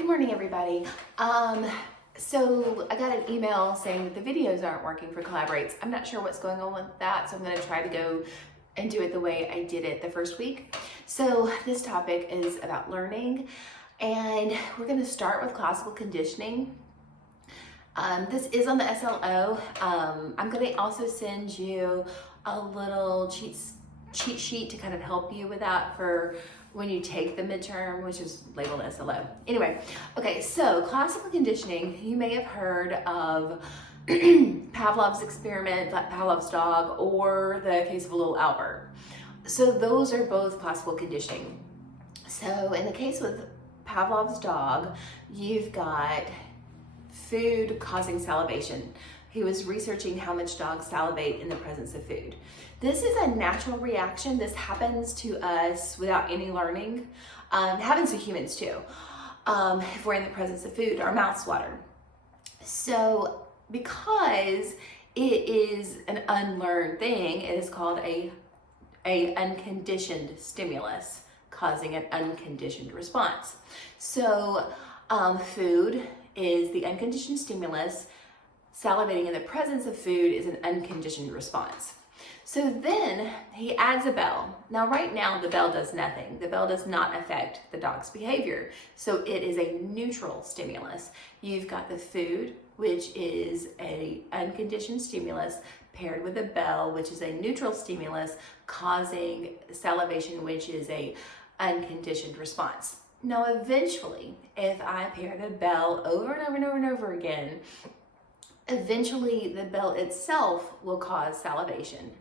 Good morning, everybody. So I got an email saying that the videos aren't working for Collaborates. I'm not sure what's going on with that, so I'm going to try to go and do it the way I did it the first week. So this topic is about learning, and we're going to start with classical conditioning. This is on the SLO. I'm going to also send you a little cheat sheet to kind of help you with that for when you take the midterm, which is labeled SLO. Anyway, okay, so classical conditioning, you may have heard of Pavlov's experiment, Pavlov's dog, or the case of little Albert. So those are both classical conditioning. So in the case with Pavlov's dog, you've got food causing salivation. He was researching how much dogs salivate in the presence of food. This is a natural reaction. This happens to us without any learning. Happens to humans too. If we're in the presence of food, our mouths water. So because it is an unlearned thing, it is called a unconditioned stimulus causing an unconditioned response. So food is the unconditioned stimulus. Salivating in the presence of food is an unconditioned response. So then he adds a bell. Now right now the bell does nothing. The bell does not affect the dog's behavior. So it is a neutral stimulus. You've got the food, which is a unconditioned stimulus, paired with a bell, which is a neutral stimulus, causing salivation, which is a unconditioned response. Now eventually, if I pair the bell over and over and over and over again, eventually the bell itself will cause salivation.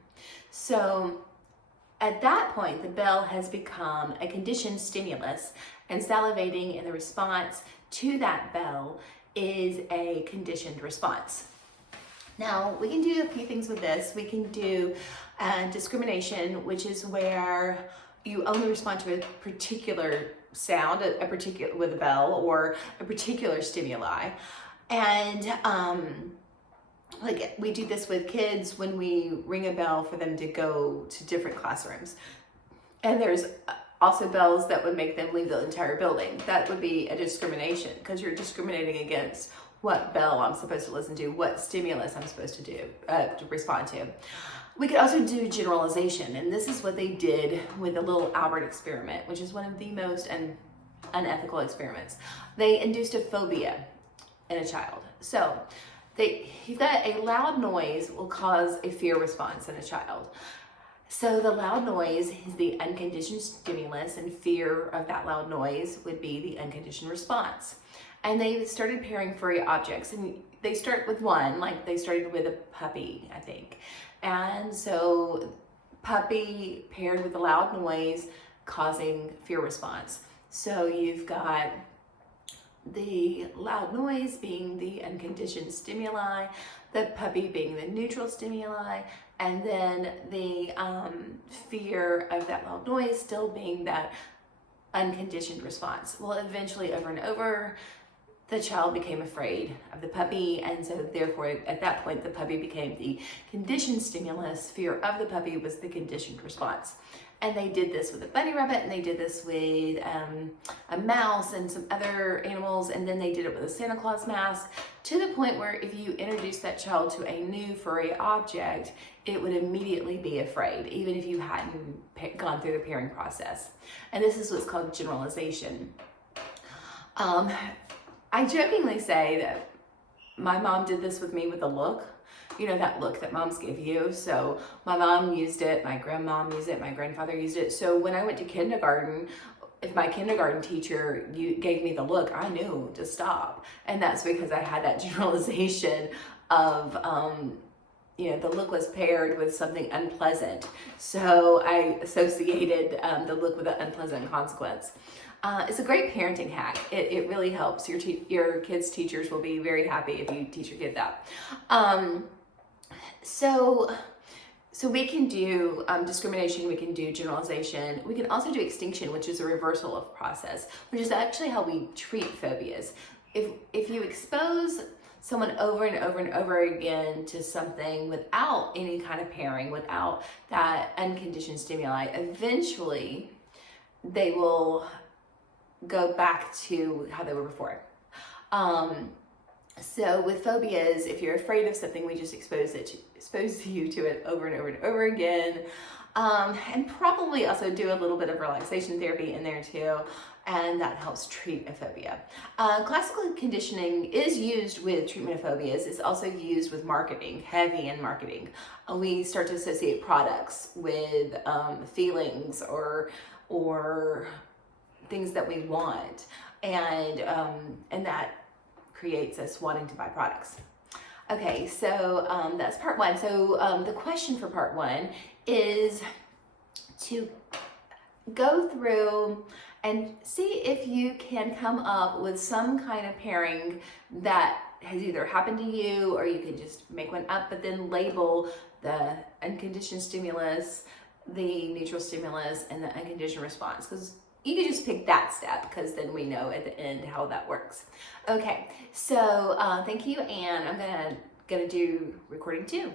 So at that point, the bell has become a conditioned stimulus, and salivating in the response to that bell is a conditioned response. Now, we can do a few things with this. We can do discrimination, which is where you only respond to a particular sound, with a bell or a particular stimuli. And like we do this with kids when we ring a bell for them to go to different classrooms. And there's also bells that would make them leave the entire building. That would be a discrimination, because you're discriminating against what bell I'm supposed to listen to, what stimulus I'm supposed to do, to respond to. We could also do generalization, and this is what they did with the little Albert experiment, which is one of the most unethical experiments. They induced a phobia in a child. So you've got a loud noise will cause a fear response in a child. So the loud noise is the unconditioned stimulus, and fear of that loud noise would be the unconditioned response. And they started pairing furry objects, and they start with one, like they started with a puppy, I think. And so puppy paired with the loud noise causing fear response. So you've got the loud noise being the unconditioned stimuli, the puppy being the neutral stimuli, and then the fear of that loud noise still being that unconditioned response. Well, eventually, over and over, the child became afraid of the puppy, and so therefore at that point the puppy became the conditioned stimulus. Fear of the puppy was the conditioned response. And they did this with a bunny rabbit, and they did this with a mouse and some other animals, and then they did it with a Santa Claus mask, to the point where if you introduce that child to a new furry object, it would immediately be afraid, even if you hadn't gone through the pairing process. And this is what's called generalization. I jokingly say that my mom did this with me with a look. You know, that look that moms give you. So my mom used it, my grandmom used it, my grandfather used it. So when I went to kindergarten, if my kindergarten teacher gave me the look, I knew to stop. And that's because I had that generalization of, the look was paired with something unpleasant. So I associated the look with an unpleasant consequence. It's a great parenting hack. It really helps. Your kids' teachers will be very happy if you teach your kid that. So we can do discrimination, we can do generalization, we can also do extinction, which is a reversal of process, which is actually how we treat phobias. If you expose someone over and over and over again to something without any kind of pairing, without that unconditioned stimuli, eventually they will go back to how they were before. So with phobias, if you're afraid of something, we just expose you to it over and over and over again. And probably also do a little bit of relaxation therapy in there too, and that helps treat a phobia. Classical conditioning is used with treatment of phobias. It's also used with marketing, heavy in marketing. We start to associate products with feelings or things that we want, and that creates us wanting to buy products. Okay, so that's part one. So the question for part one is to go through and see if you can come up with some kind of pairing that has either happened to you, or you can just make one up, but then label the unconditioned stimulus, the neutral stimulus, and the unconditioned response, because you can just pick that step, because then we know at the end how that works. Okay, so thank you, and I'm gonna do recording 2.